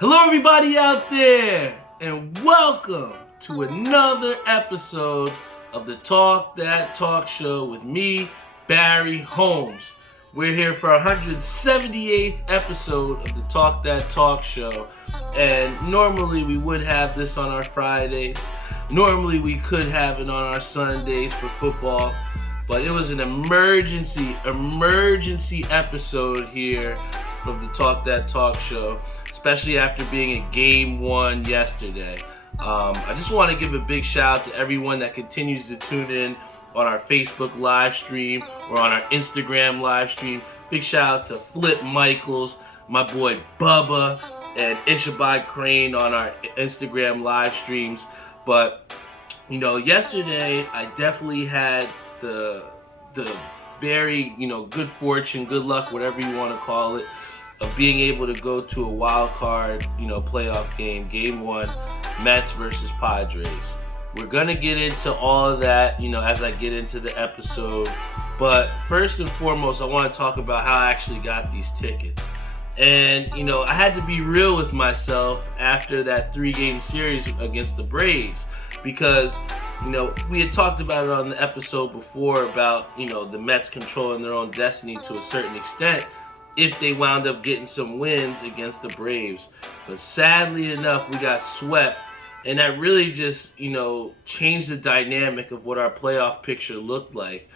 Hello, everybody out there, and welcome to another episode of the Talk That Talk Show with me, Barry Holmes. We're here for our 178th episode of the Talk That Talk Show, and normally we would have this on our Fridays. Normally we could have it on our Sundays for football, but it was an emergency episode here from the Talk That Talk Show, especially after being in Game 1 yesterday. I just want to give a big shout out to everyone that continues to tune in on our Facebook live stream or on our Instagram live stream. Big shout out to Flip Michaels, my boy Bubba, and Ishabai Crane on our Instagram live streams. But, yesterday I definitely had the very, good fortune, good luck, whatever you want to call it, of being able to go to a wild card, playoff game, Game 1, Mets versus Padres. We're going to get into all of that, as I get into the episode. But first and foremost, I want to talk about how I actually got these tickets. And, I had to be real with myself after that 3-game series against the Braves because, we had talked about it on the episode before about, the Mets controlling their own destiny to a certain extent if they wound up getting some wins against the Braves. But sadly enough, we got swept, and that really just, changed the dynamic of what our playoff picture looked like.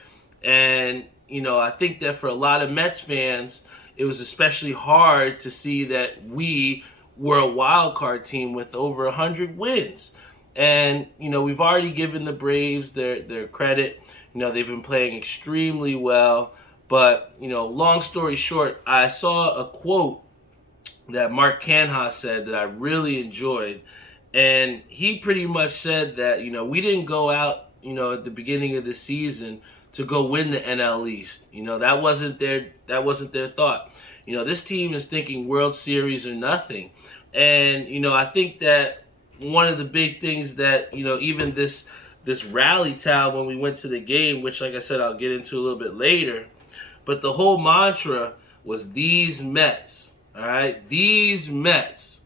And, I think that for a lot of Mets fans, it was especially hard to see that we were a wild card team with over 100 wins. And, we've already given the Braves their credit. They've been playing extremely well. But, long story short, I saw a quote that Mark Canha said that I really enjoyed. And he pretty much said that, we didn't go out, at the beginning of the season to go win the NL East. That wasn't their thought. This team is thinking World Series or nothing. And, I think that one of the big things that, even this rally towel when we went to the game, which, like I said, I'll get into a little bit later, but the whole mantra was these Mets, all right? These Mets.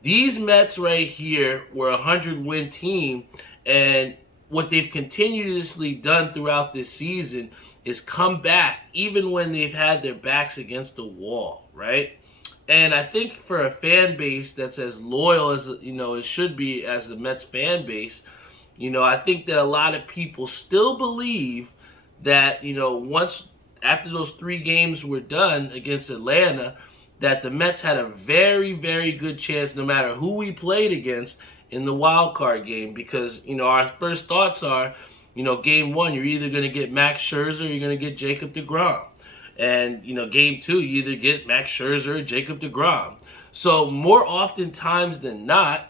These Mets right here were a 100-win team, and what they've continuously done throughout this season is come back even when they've had their backs against the wall, right? And I think for a fan base that's as loyal as, it should be as the Mets fan base, I think that a lot of people still believe that, once after those 3 games were done against Atlanta, that the Mets had a very, very good chance no matter who we played against in the wild card game because, our first thoughts are, Game 1, you're either going to get Max Scherzer or you're going to get Jacob deGrom. And, Game 2, you either get Max Scherzer or Jacob deGrom. So more oftentimes than not,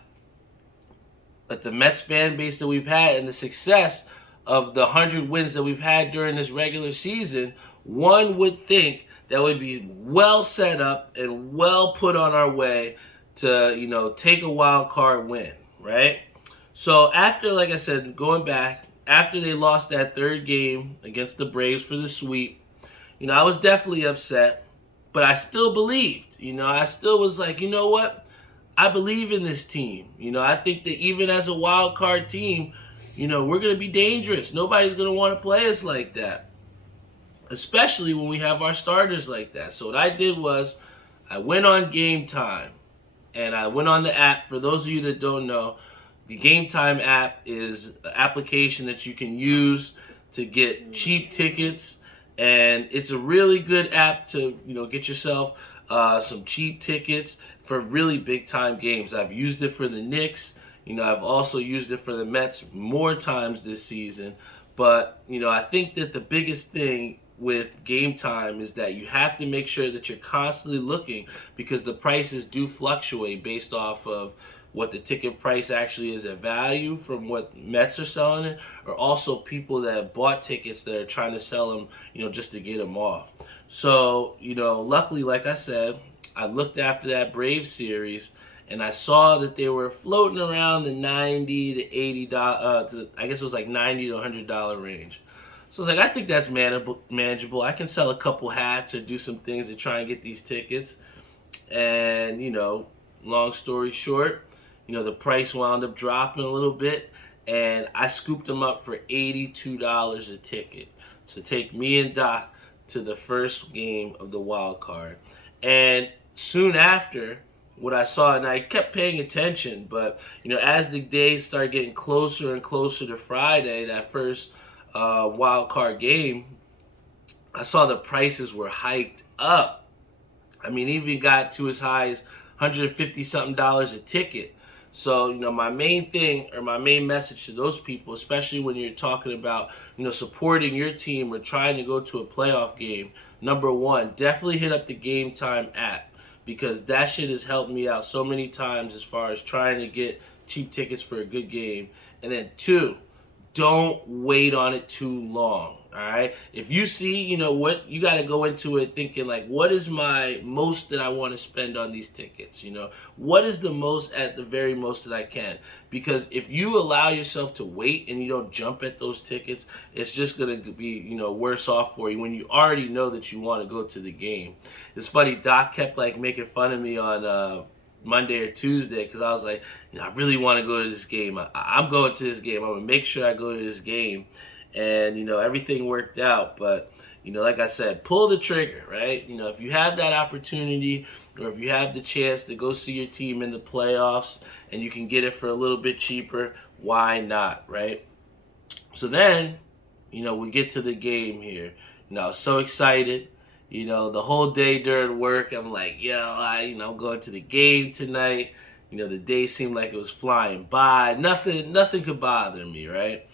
at the Mets fan base that we've had and the success of the 100 wins that we've had during this regular season, one would think that would be well set up and well put on our way to, take a wild card win, right? So after, like I said, going back, after they lost that 3rd game against the Braves for the sweep, I was definitely upset, but I still believed. I still was like, you know what? I believe in this team. I think that even as a wild card team, we're going to be dangerous. Nobody's going to want to play us like that, especially when we have our starters like that. So what I did was I went on Game Time, and I went on the app. For those of you that don't know, the Game Time app is an application that you can use to get cheap tickets, and it's a really good app to, get yourself some cheap tickets for really big-time games. I've used it for the Knicks. I've also used it for the Mets more times this season. But, I think that the biggest thing with Game Time is that you have to make sure that you're constantly looking because the prices do fluctuate based off of what the ticket price actually is at value from what Mets are selling it, or also people that have bought tickets that are trying to sell them, just to get them off. So, luckily, like I said, I looked after that Braves series, and I saw that they were floating around the $90 to $80, I guess it was like $90 to $100 range. So I was like, I think that's manageable. I can sell a couple hats or do some things to try and get these tickets. And, long story short, the price wound up dropping a little bit, and I scooped them up for $82 a ticket. So take me and Doc to the first game of the wild card. And soon after, what I saw, and I kept paying attention, but as the days started getting closer and closer to Friday, that first wild card game, I saw the prices were hiked up. I mean, even got to as high as 150 something dollars a ticket. So, my main thing or my main message to those people, especially when you're talking about, supporting your team or trying to go to a playoff game, number one, definitely hit up the Game Time app, because that shit has helped me out so many times as far as trying to get cheap tickets for a good game. And then two, don't wait on it too long. All right. If you see, what, you got to go into it thinking like, what is my most that I want to spend on these tickets? What is the most at the very most that I can? Because if you allow yourself to wait and you don't jump at those tickets, it's just going to be, worse off for you when you already know that you want to go to the game. It's funny. Doc kept like making fun of me on, Monday or Tuesday, because I was like, I really want to go to this game. I'm going to this game. I'm going to make sure I go to this game. And, everything worked out. But, like I said, pull the trigger, right? If you have that opportunity, or if you have the chance to go see your team in the playoffs and you can get it for a little bit cheaper, why not, right? So then, we get to the game here. I was so excited. The whole day during work, I'm like, I'm going to the game tonight. The day seemed like it was flying by. Nothing could bother me, right?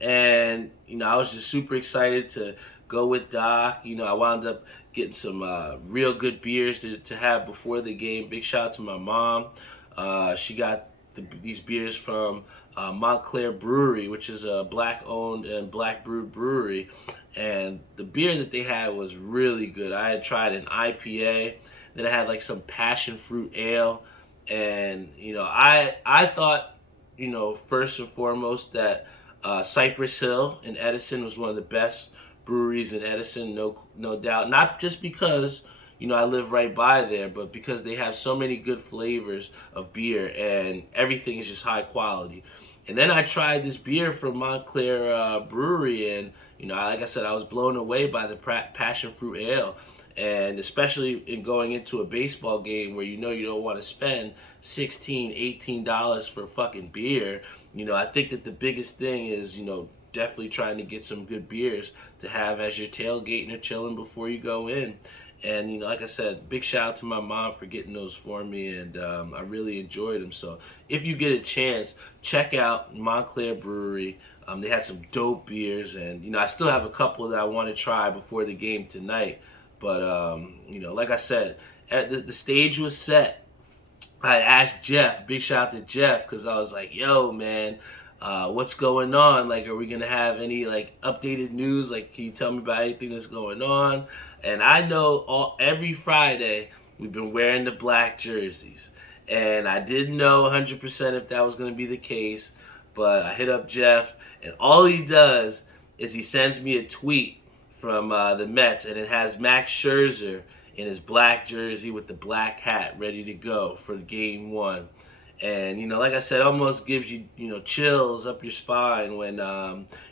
And, I was just super excited to go with Doc. I wound up getting some real good beers to have before the game. Big shout out to my mom. She got these beers from Montclair Brewery, which is a black-owned and black-brewed brewery. And the beer that they had was really good. I had tried an IPA. Then I had like some passion fruit ale. And, I thought, first and foremost that Cypress Hill in Edison was one of the best breweries in Edison, no doubt. Not just because, I live right by there, but because they have so many good flavors of beer and everything is just high quality. And then I tried this beer from Montclair Brewery, and, like I said, I was blown away by the passion fruit ale. And especially in going into a baseball game where you don't want to spend $16, $18 for fucking beer, I think that the biggest thing is, definitely trying to get some good beers to have as you're tailgating or chilling before you go in. And, like I said, big shout out to my mom for getting those for me, and I really enjoyed them. So if you get a chance, check out Montclair Brewery. They had some dope beers, and, I still have a couple that I want to try before the game tonight. But, like I said, the stage was set. I asked Jeff, big shout out to Jeff, because I was like, yo, man, what's going on? Like, are we going to have any, like, updated news? Like, can you tell me about anything that's going on? And I know every Friday we've been wearing the black jerseys. And I didn't know 100% if that was going to be the case. But I hit up Jeff, and all he does is he sends me a tweet from the Mets, and it has Max Scherzer in his black jersey with the black hat ready to go for game one. And, like I said, it almost gives you, chills up your spine when,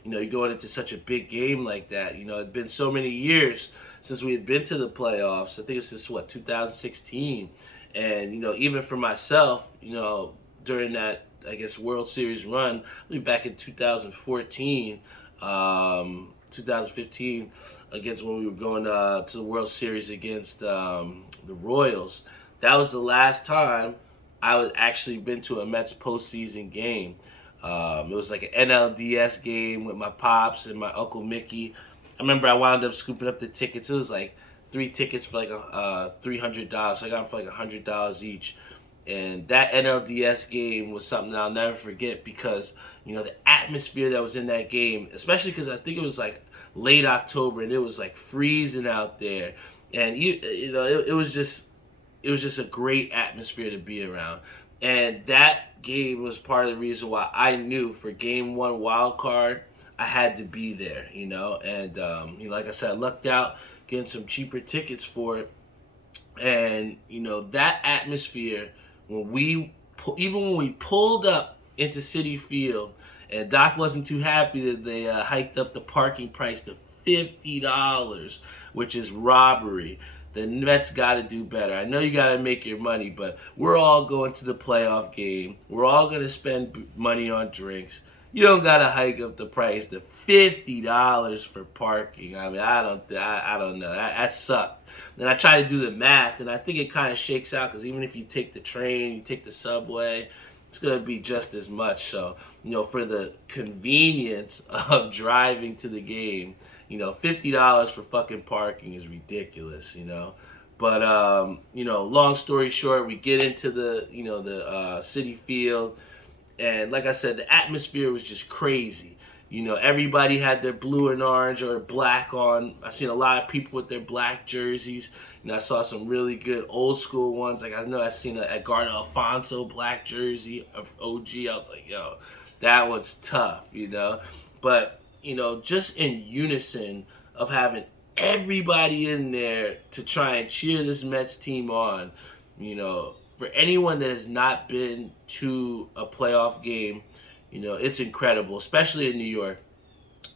you're going into such a big game like that. It's been so many years since we had been to the playoffs. I think it's just, 2016. And, even for myself, during that, I guess, World Series run, back in 2014, 2015, against when we were going to the World Series against the Royals. That was the last time I had actually been to a Mets postseason game. It was like an NLDS game with my pops and my Uncle Mickey. I remember I wound up scooping up the tickets. It was like 3 tickets for like $300. So I got them for like $100 each. And that NLDS game was something that I'll never forget because, the atmosphere that was in that game, especially because I think it was like late October and it was like freezing out there. And, it was just a great atmosphere to be around. And that game was part of the reason why I knew for game one wild card, I had to be there, And, like I said, I lucked out getting some cheaper tickets for it. And, that atmosphere even when we pulled up into Citi Field, and Doc wasn't too happy that they hiked up the parking price to $50, which is robbery. The Mets got to do better. I know you got to make your money, but we're all going to the playoff game. We're all going to spend money on drinks. You don't got to hike up the price to $50 for parking. I mean, I don't know. That sucked. Then I try to do the math, and I think it kind of shakes out because even if you take the train, you take the subway, it's going to be just as much. So, for the convenience of driving to the game, $50 for fucking parking is ridiculous, But, long story short, we get into the Citi Field. And like I said, the atmosphere was just crazy. Everybody had their blue and orange or black on. I seen a lot of people with their black jerseys. I saw some really good old school ones. Like I seen a Edgardo Alfonso black jersey of OG. I was like, yo, that one's tough, But, just in unison of having everybody in there to try and cheer this Mets team on, for anyone that has not been to a playoff game, it's incredible, especially in New York.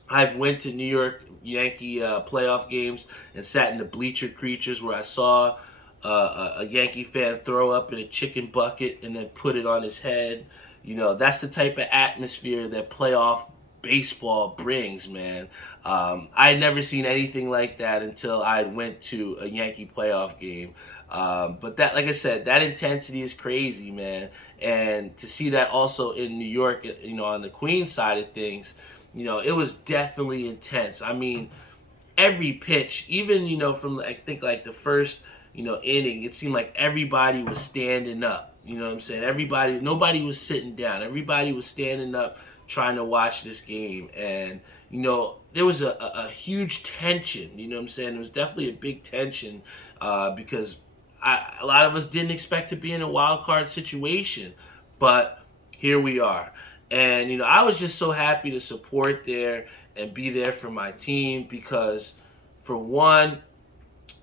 I've went to New York Yankee playoff games and sat in the bleacher creatures where I saw a Yankee fan throw up in a chicken bucket and then put it on his head. That's the type of atmosphere that playoff baseball brings, man. I had never seen anything like that until I went to a Yankee playoff game. But that, like I said, that intensity is crazy, man. And to see that also in New York, on the Queens side of things, it was definitely intense. I mean, every pitch, even, from I think like the first, inning, it seemed like everybody was standing up. You know what I'm saying? Nobody was sitting down. Everybody was standing up trying to watch this game. And, there was a huge tension, you know what I'm saying? There was definitely a big tension because a lot of us didn't expect to be in a wild card situation, but here we are. And, I was just so happy to support there and be there for my team because, for one,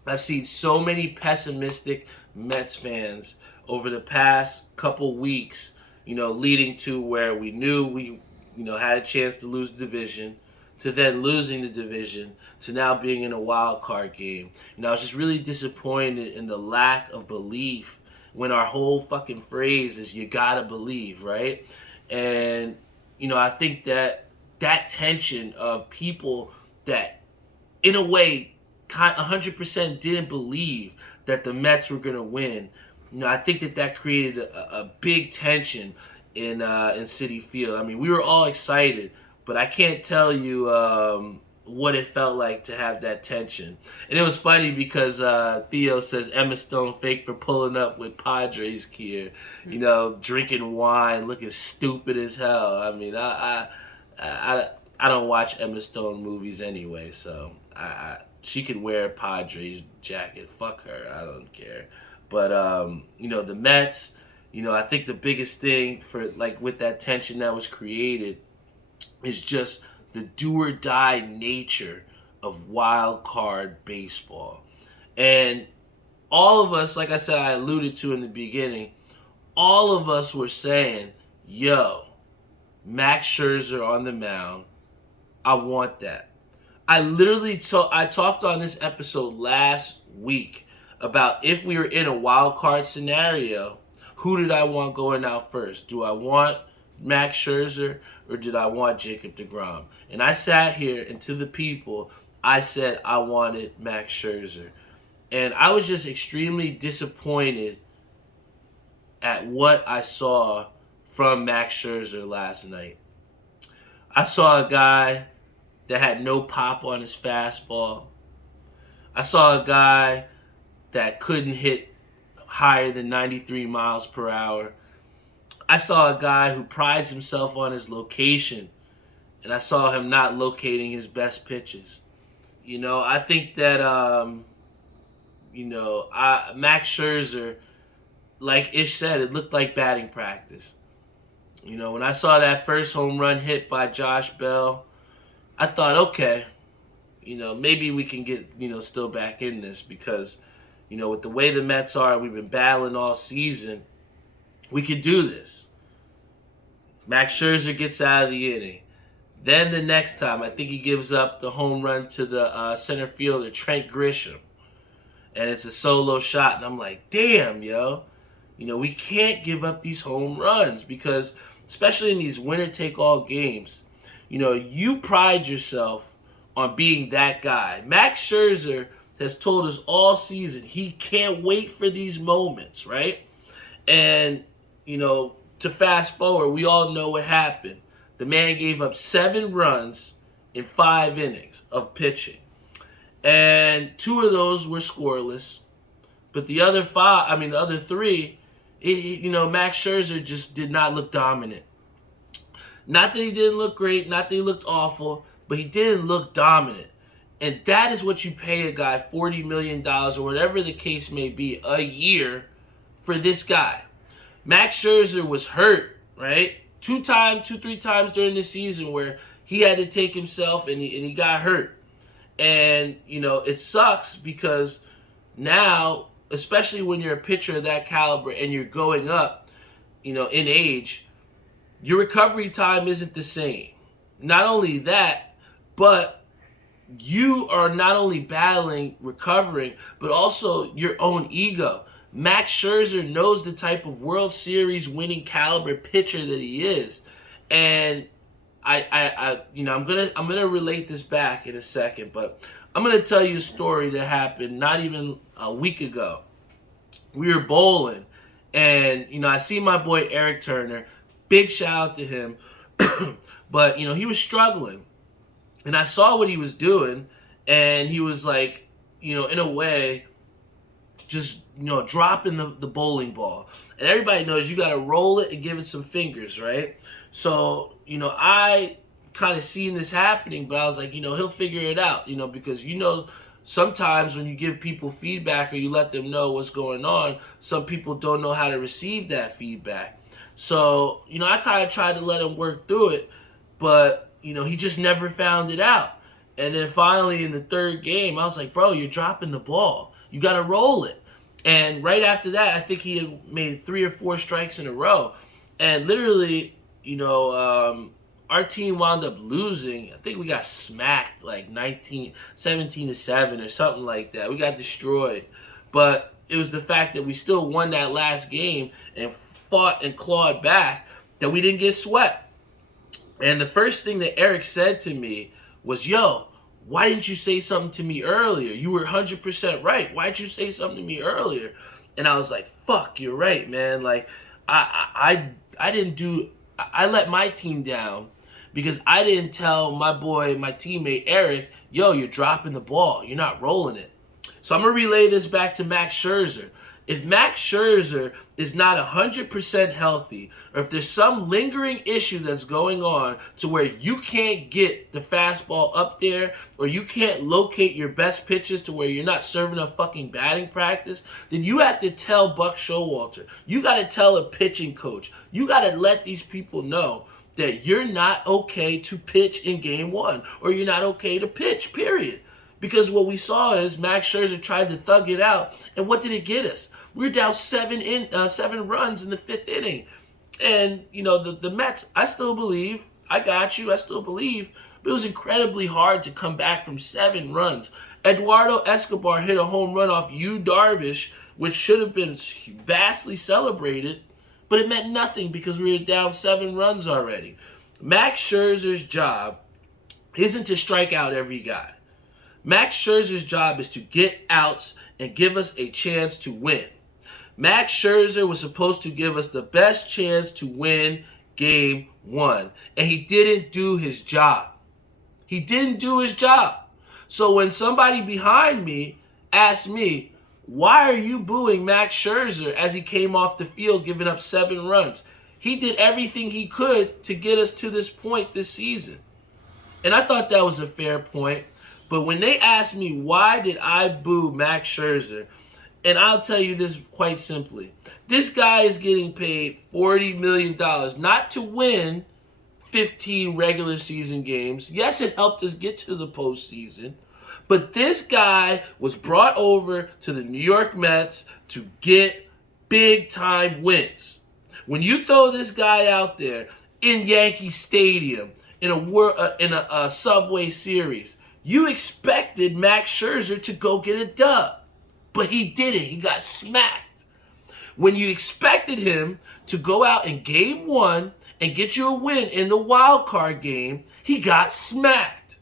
I've seen so many pessimistic Mets fans over the past couple weeks, leading to where we knew we, had a chance to lose the division, to then losing the division, to now being in a wild card game. I was just really disappointed in the lack of belief when our whole fucking phrase is you gotta believe, right? And, I think that tension of people that, in a way, 100% didn't believe that the Mets were going to win, I think that created a big tension in Citi Field. I mean, we were all excited, but I can't tell you what it felt like to have that tension. And it was funny because Theo says Emma Stone fake for pulling up with Padres gear, drinking wine, looking stupid as hell. I mean, I don't watch Emma Stone movies anyway, so she could wear a Padres jacket. Fuck her, I don't care. But the Mets, I think the biggest thing for with that tension that was created is just the do or die nature of wild card baseball. And all of us, like I said, I alluded to in the beginning, all of us were saying, yo, Max Scherzer on the mound, I want that. I literally I talked on this episode last week about if we were in a wild card scenario, who did I want going out first? Do I want Max Scherzer or did I want Jacob deGrom? And I sat here and to the people, I said I wanted Max Scherzer. And I was just extremely disappointed at what I saw from Max Scherzer last night. I saw a guy that had no pop on his fastball. I saw a guy that couldn't hit higher than 93 miles per hour. I saw a guy who prides himself on his location, and I saw him not locating his best pitches. I think that, Max Scherzer, like Ish said, it looked like batting practice. When I saw that first home run hit by Josh Bell, I thought, okay, maybe we can get, still back in this because, with the way the Mets are, we've been battling all season. We could do this. Max Scherzer gets out of the inning. Then the next time, I think he gives up the home run to the center fielder, Trent Grisham. And it's a solo shot. And I'm like, damn, yo. We can't give up these home runs because, especially in these winner-take-all games, you pride yourself on being that guy. Max Scherzer has told us all season he can't wait for these moments, right? And, to fast forward, we all know what happened. The man gave up 7 runs in 5 innings of pitching. And 2 of those were scoreless. But the other 3, Max Scherzer just did not look dominant. Not that he didn't look great, not that he looked awful, but he didn't look dominant. And that is what you pay a guy $40 million or whatever the case may be a year for this guy. Max Scherzer was hurt, right? 3 times during the season where he had to take himself and he got hurt. And, it sucks because now, especially when you're a pitcher of that caliber and you're going up, in age, your recovery time isn't the same. Not only that, but you are not only battling recovering, but also your own ego. Max Scherzer knows the type of World Series winning caliber pitcher that he is. And I'm gonna relate this back in a second, but I'm gonna tell you a story that happened not even a week ago. We were bowling, and I see my boy Eric Turner. Big shout out to him, but he was struggling, and I saw what he was doing, and he was like, in a way, just dropping the bowling ball, and everybody knows you gotta roll it and give it some fingers, right? So, I kind of seen this happening, but I was like, he'll figure it out, because, sometimes when you give people feedback or you let them know what's going on, some people don't know how to receive that feedback. So, I kind of tried to let him work through it, but, he just never found it out. And then finally in the 3rd game, I was like, bro, you're dropping the ball. You got to roll it. And right after that, I think he had made 3 or 4 strikes in a row. And literally, our team wound up losing. I think we got smacked like 17-7 or something like that. We got destroyed. But it was the fact that we still won that last game and fought and clawed back that we didn't get swept. And the first thing that Eric said to me was, yo, why didn't you say something to me earlier? You were 100% right. Why didn't you say something to me earlier? And I was like, fuck, you're right, man. Like, I let my team down because I didn't tell my teammate Eric, yo, you're dropping the ball. You're not rolling it. So I'm going to relay this back to Max Scherzer. If Max Scherzer is not 100% healthy, or if there's some lingering issue that's going on to where you can't get the fastball up there, or you can't locate your best pitches to where you're not serving a fucking batting practice, then you have to tell Buck Showalter. You got to tell a pitching coach. You got to let these people know that you're not okay to pitch in game 1, or you're not okay to pitch, period. Because what we saw is Max Scherzer tried to thug it out, and what did it get us? We were down 7 runs in the 5th inning. And, the Mets, I still believe, I got you, I still believe, but it was incredibly hard to come back from 7 runs. Eduardo Escobar hit a home run off Yu Darvish, which should have been vastly celebrated, but it meant nothing because we were down 7 runs already. Max Scherzer's job isn't to strike out every guy. Max Scherzer's job is to get outs and give us a chance to win. Max Scherzer was supposed to give us the best chance to win game 1, and he didn't do his job. He didn't do his job. So when somebody behind me asked me, why are you booing Max Scherzer as he came off the field giving up 7 runs? He did everything he could to get us to this point this season. And I thought that was a fair point. But when they asked me why did I boo Max Scherzer, and I'll tell you this quite simply. This guy is getting paid $40 million not to win 15 regular season games. Yes, it helped us get to the postseason. But this guy was brought over to the New York Mets to get big-time wins. When you throw this guy out there in Yankee Stadium in a Subway Series, you expected Max Scherzer to go get a dub, but he didn't. He got smacked. When you expected him to go out in Game 1 and get you a win in the wild card game, he got smacked.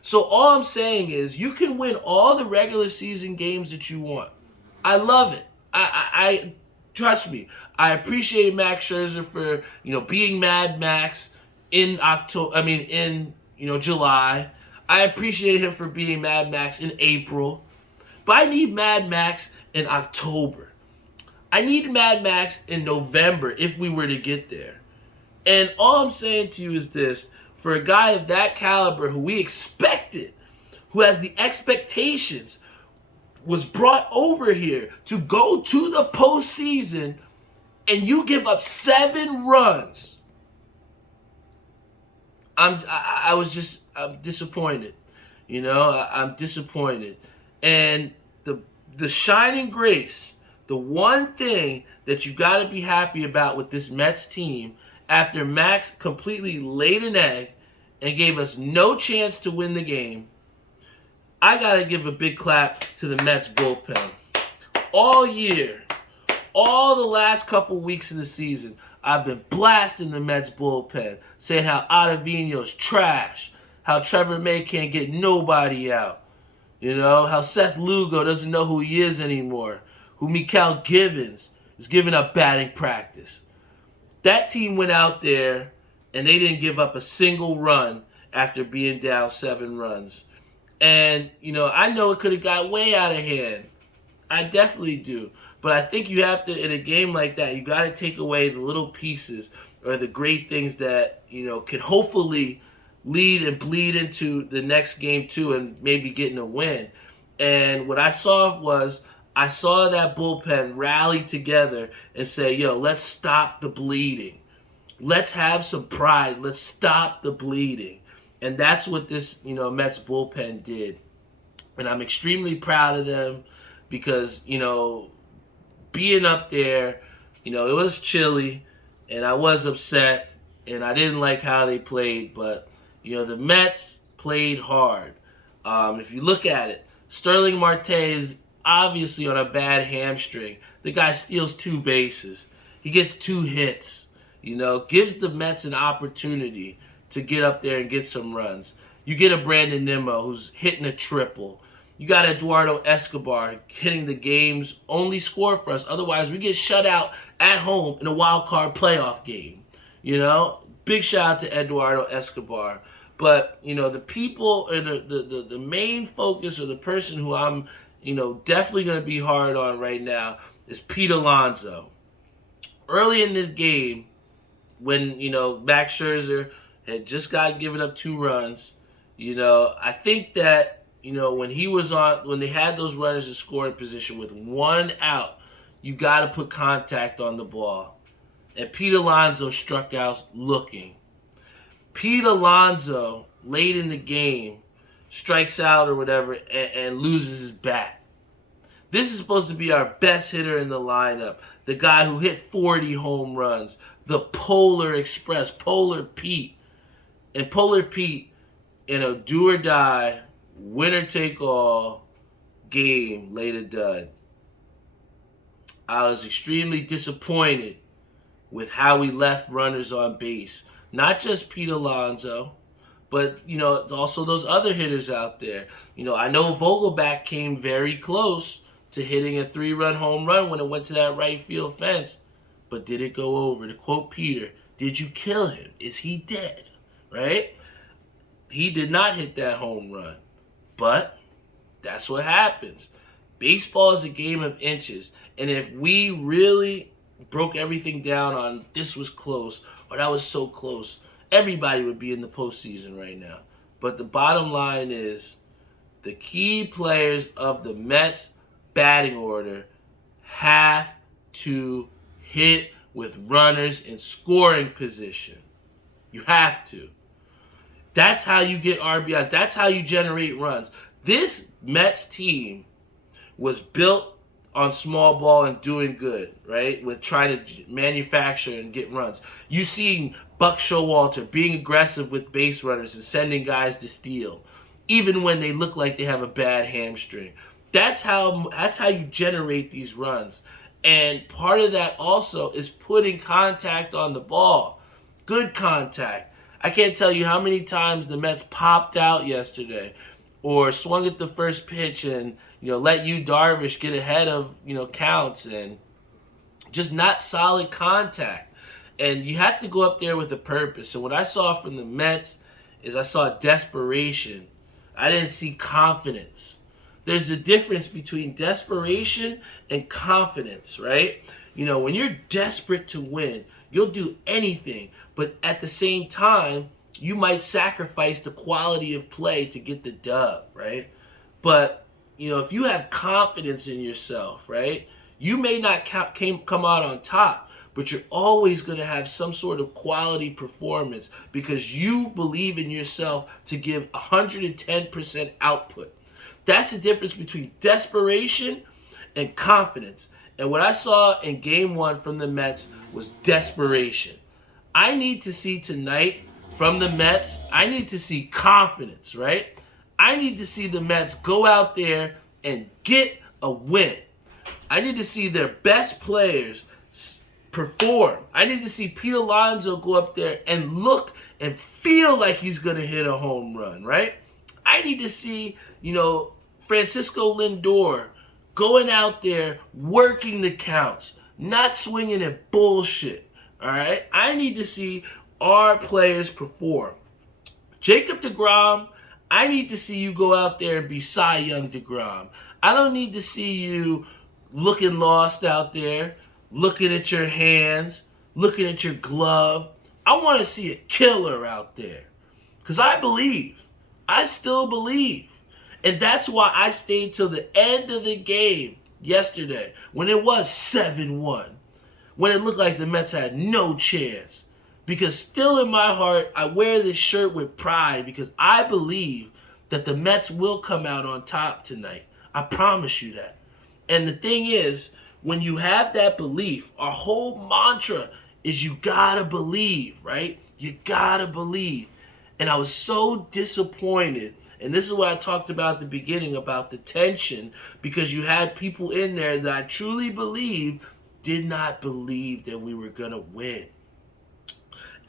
So all I'm saying is you can win all the regular season games that you want. I love it. I trust me. I appreciate Max Scherzer for being Mad Max in July. I appreciate him for being Mad Max in April. But I need Mad Max in October. I need Mad Max in November if we were to get there. And all I'm saying to you is this. For a guy of that caliber who we expected, who has the expectations, was brought over here to go to the postseason, and you give up 7 runs. I'm disappointed. I'm disappointed. And the shining grace, the one thing that you got to be happy about with this Mets team, after Max completely laid an egg and gave us no chance to win the game, I got to give a big clap to the Mets bullpen. All year, all the last couple weeks of the season, I've been blasting the Mets bullpen, saying how Ottavino's trash, how Trevor May can't get nobody out, how Seth Lugo doesn't know who he is anymore, who Mikael Givens is giving up batting practice. That team went out there and they didn't give up a single run after being down 7 runs. And, I know it could have got way out of hand. I definitely do. But I think you have to, in a game like that, you got to take away the little pieces or the great things that, can hopefully lead and bleed into the next game too and maybe getting a win. And what I saw that bullpen rally together and say, let's stop the bleeding. Let's have some pride. Let's stop the bleeding. And that's what this, Mets bullpen did. And I'm extremely proud of them because, being up there, it was chilly and I was upset and I didn't like how they played. But, the Mets played hard. If you look at it, Sterling Marte is obviously on a bad hamstring. The guy steals 2 bases. He gets 2 hits. Gives the Mets an opportunity to get up there and get some runs. You get a Brandon Nimmo who's hitting a triple. You got Eduardo Escobar hitting the game's only score for us. Otherwise, we get shut out at home in a wild card playoff game. Big shout out to Eduardo Escobar. But, the people, or the main focus or the person who I'm, definitely going to be hard on right now is Pete Alonso. Early in this game, when, Max Scherzer had just got given up 2 runs, I think that, when they had those runners in scoring position with 1 out, you got to put contact on the ball. And Pete Alonso struck out looking. Pete Alonso, late in the game, strikes out or whatever and loses his bat. This is supposed to be our best hitter in the lineup. The guy who hit 40 home runs. The Polar Express, Polar Pete. And Polar Pete, in a do-or-die, winner-take-all game, laid a dud. I was extremely disappointed with how we left runners on base. Not just Pete Alonso, but, it's also those other hitters out there. I know Vogelback came very close to hitting a 3-run home run when it went to that right field fence, but did it go over? To quote Peter, did you kill him? Is he dead? Right? He did not hit that home run, but that's what happens. Baseball is a game of inches, and if we really broke everything down on this was close or that was so close, everybody would be in the postseason right now. But the bottom line is the key players of the Mets batting order have to hit with runners in scoring position. You have to. That's how you get RBIs. That's how you generate runs. This Mets team was built on small ball and doing good, right? With trying to manufacture and get runs. You see Buck Showalter being aggressive with base runners and sending guys to steal, even when they look like they have a bad hamstring. That's how you generate these runs. And part of that also is putting contact on the ball. Good contact. I can't tell you how many times the Mets popped out yesterday or swung at the first pitch and let Yu Darvish get ahead of counts, and just not solid contact. And you have to go up there with a purpose. And what I saw from the Mets is I saw desperation. I didn't see confidence. There's a difference between desperation and confidence, right? When you're desperate to win, you'll do anything. But at the same time, you might sacrifice the quality of play to get the dub, right? But, if you have confidence in yourself, right, you may not come out on top, but you're always going to have some sort of quality performance because you believe in yourself to give 110% output. That's the difference between desperation and confidence. And what I saw in Game 1 from the Mets was desperation. I need to see tonight from the Mets, I need to see confidence, right? I need to see the Mets go out there and get a win. I need to see their best players perform. I need to see Pete Alonso go up there and look and feel like he's going to hit a home run, right? I need to see, Francisco Lindor going out there working the counts, not swinging at bullshit, all right? I need to see our players perform. Jacob deGrom, I need to see you go out there and be Cy Young deGrom. I don't need to see you looking lost out there, looking at your hands, looking at your glove. I want to see a killer out there because I believe. I still believe. And that's why I stayed till the end of the game yesterday when it was 7-1, when it looked like the Mets had no chance. Because still in my heart, I wear this shirt with pride because I believe that the Mets will come out on top tonight. I promise you that. And the thing is, when you have that belief, our whole mantra is you gotta believe, right? You gotta believe. And I was so disappointed. And this is what I talked about at the beginning about the tension, because you had people in there that I truly believe did not believe that we were gonna win.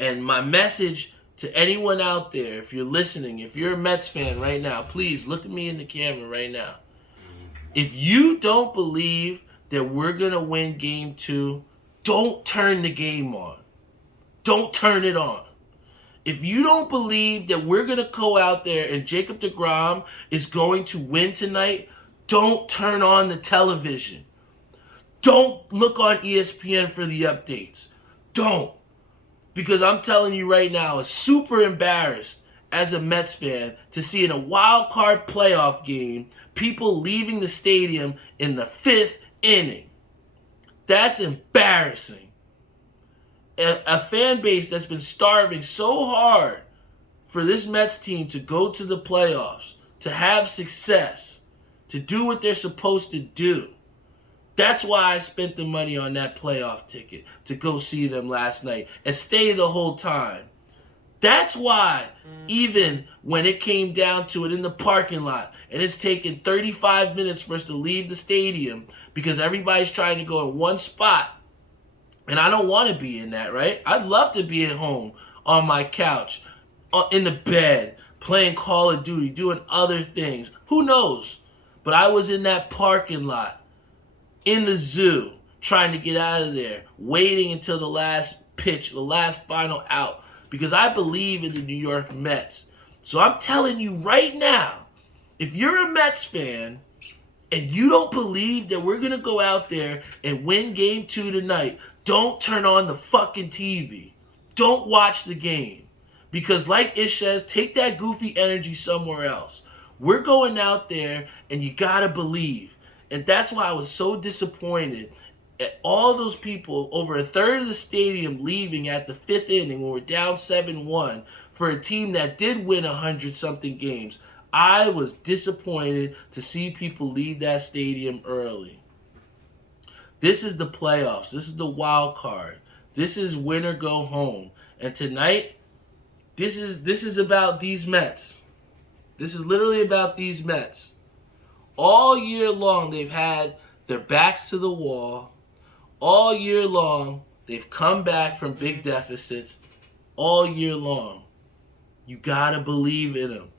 And my message to anyone out there, if you're listening, if you're a Mets fan right now, please look at me in the camera right now. If you don't believe that we're going to win Game 2, don't turn the game on. Don't turn it on. If you don't believe that we're going to go out there and Jacob deGrom is going to win tonight, don't turn on the television. Don't look on ESPN for the updates. Don't. Because I'm telling you right now, it's super embarrassed as a Mets fan to see in a wild card playoff game people leaving the stadium in the 5th inning. That's embarrassing. A fan base that's been starving so hard for this Mets team to go to the playoffs, to have success, to do what they're supposed to do. That's why I spent the money on that playoff ticket to go see them last night and stay the whole time. That's why even when it came down to it in the parking lot and it's taken 35 minutes for us to leave the stadium because everybody's trying to go in one spot, and I don't want to be in that, right? I'd love to be at home on my couch, in the bed, playing Call of Duty, doing other things. Who knows? But I was in that parking lot, in the zoo, trying to get out of there, waiting until the last pitch, the last final out, because I believe in the New York Mets. So I'm telling you right now, if you're a Mets fan and you don't believe that we're going to go out there and win Game 2 tonight, don't turn on the fucking TV. Don't watch the game. Because like Ish says, take that goofy energy somewhere else. We're going out there and you got to believe. And that's why I was so disappointed at all those people, over a third of the stadium leaving at the 5th inning when we're down 7-1 for a team that did win 100-something games. I was disappointed to see people leave that stadium early. This is the playoffs. This is the wild card. This is win or go home. And tonight, this is about these Mets. This is literally about these Mets. All year long, they've had their backs to the wall. All year long, they've come back from big deficits. All year long. You got to believe in them.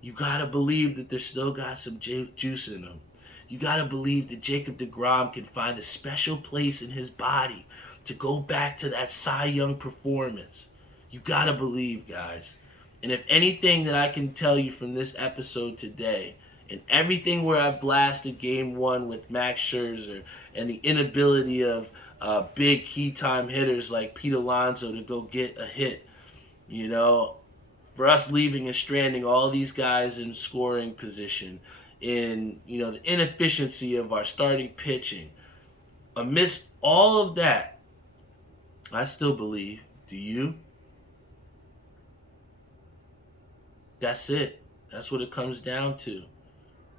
You got to believe that they still got some juice in them. You got to believe that Jacob deGrom can find a special place in his body to go back to that Cy Young performance. You got to believe, guys. And if anything that I can tell you from this episode today, and everything where I blasted game one with Max Scherzer and the inability of big key time hitters like Pete Alonso to go get a hit, you know, for us leaving and stranding all these guys in scoring position, in, you know, the inefficiency of our starting pitching, amidst all of that, I still believe. Do you? That's it. That's what it comes down to.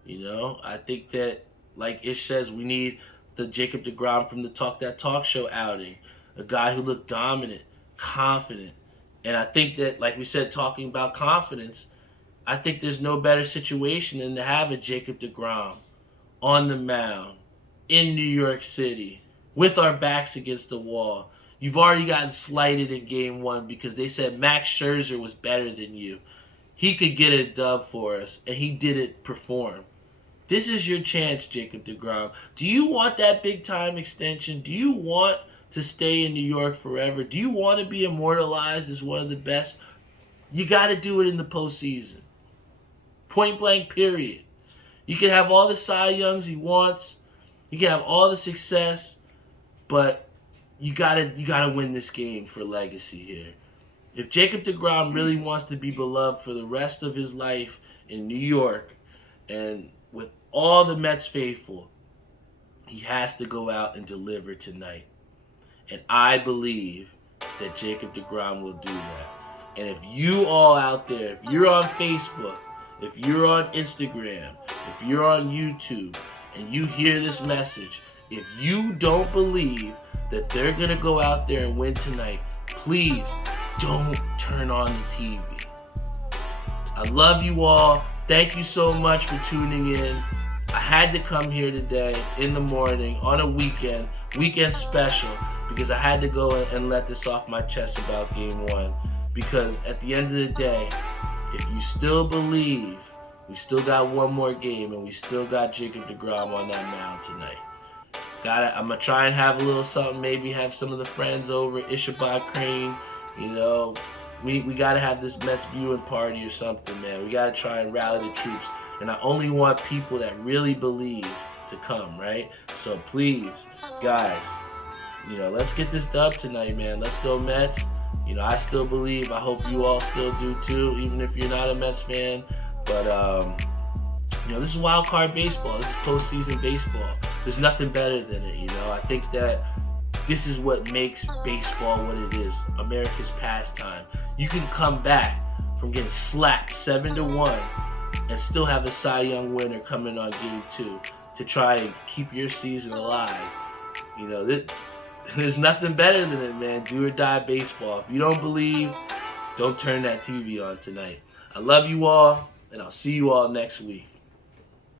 You know, I think that, like Ish says, we need the Jacob deGrom from the Talk That Talk show outing. A guy who looked dominant, confident. And I think that, like we said, talking about confidence, I think there's no better situation than to have a Jacob deGrom on the mound in New York City with our backs against the wall. You've already gotten slighted in game one because they said Max Scherzer was better than you. He could get a dub for us, and he didn't perform. This is your chance, Jacob deGrom. Do you want that big-time extension? Do you want to stay in New York forever? Do you want to be immortalized as one of the best? You got to do it in the postseason. Point blank, period. You can have all the Cy Youngs he wants. You can have all the success, but you gotta win this game for legacy here. If Jacob deGrom really wants to be beloved for the rest of his life in New York and with all the Mets faithful, he has to go out and deliver tonight. And I believe that Jacob deGrom will do that. And if you all out there, if you're on Facebook, if you're on Instagram, if you're on YouTube, and you hear this message, if you don't believe that they're going to go out there and win tonight, please don't turn on the TV. I love you all. Thank you so much for tuning in. I had to come here today in the morning on a weekend special, because I had to go and let this off my chest about game one. Because at the end of the day, if you still believe, we still got one more game and we still got Jacob deGrom on that mound tonight. I'm going to try and have a little something, maybe have some of the friends over, Ishabad Crane, you know. We got to have this Mets viewing party or something, man. We got to try and rally the troops. And I only want people that really believe to come, right? So please, guys, you know, let's get this dub tonight, man. Let's go Mets. You know, I still believe. I hope you all still do too, even if you're not a Mets fan. But, you know, this is wild card baseball. This is postseason baseball. There's nothing better than it, you know. I think that this is what makes baseball what it is, America's pastime. You can come back from getting slapped 7-1 and still have a Cy Young winner coming on game 2 to try and keep your season alive. You know, there's nothing better than it, man. Do or die baseball. If you don't believe, don't turn that TV on tonight. I love you all, and I'll see you all next week.